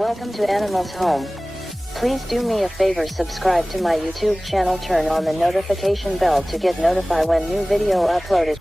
Welcome to Animals Home. Please do me a favor, subscribe to my YouTube channel, turn on the notification bell to get notified when new video uploaded.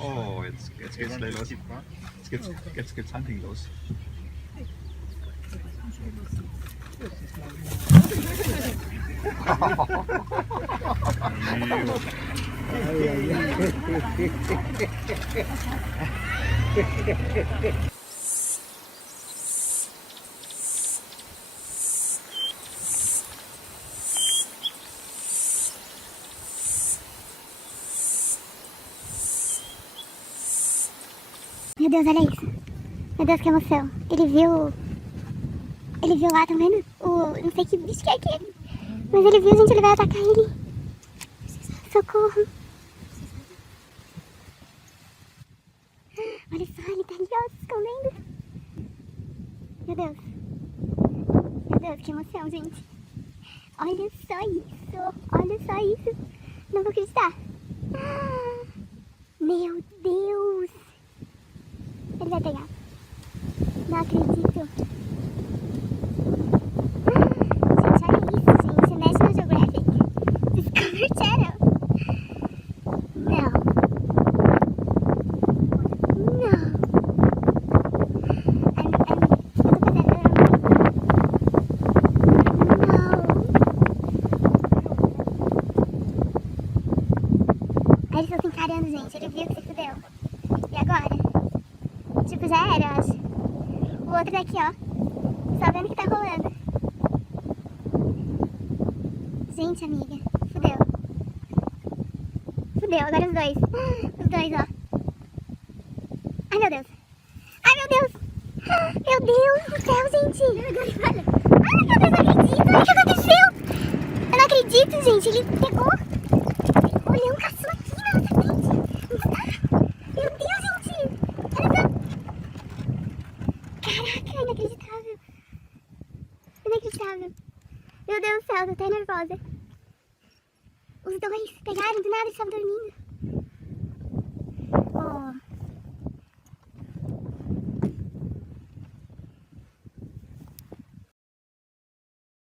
Oh, jetzt geht's gleich los. Jetzt geht's Hunting los. Meu Deus, olha isso. Meu Deus, que emoção. Ele viu lá, tá vendo? Não sei que bicho que é aquele. Mas ele viu, gente, ele vai atacar ele. Socorro. Olha só, ele tá ali, ó, se escondendo. Meu Deus. Meu Deus, que emoção, gente. Olha só isso. Olha só isso. Não vou acreditar. Meu Deus. Ele vai pegar. Não acredito. Gente, olha isso, gente. National Geographic. Discovery Channel. Não. Não. Eu tô fazendo... Não. Aí eles estão se encarando, gente. Ele viu que se fudeu. E agora? Tipo, já era, eu acho. O outro daqui, ó. Só vendo o que tá rolando. Gente, amiga. Fudeu. Fudeu, agora os dois. Os dois, ó. Ai, meu Deus. Ai, meu Deus. Meu Deus do céu, gente. Ai, meu Deus, não acredito. Olha o que aconteceu. Eu não acredito, gente. Ele pegou. O leão caçou aqui na nossa frente. Meu Deus, gente. Olha só. Caraca, inacreditável. Inacreditável. Meu Deus do céu, tô até nervosa. Os dois pegaram do nada e estavam dormindo.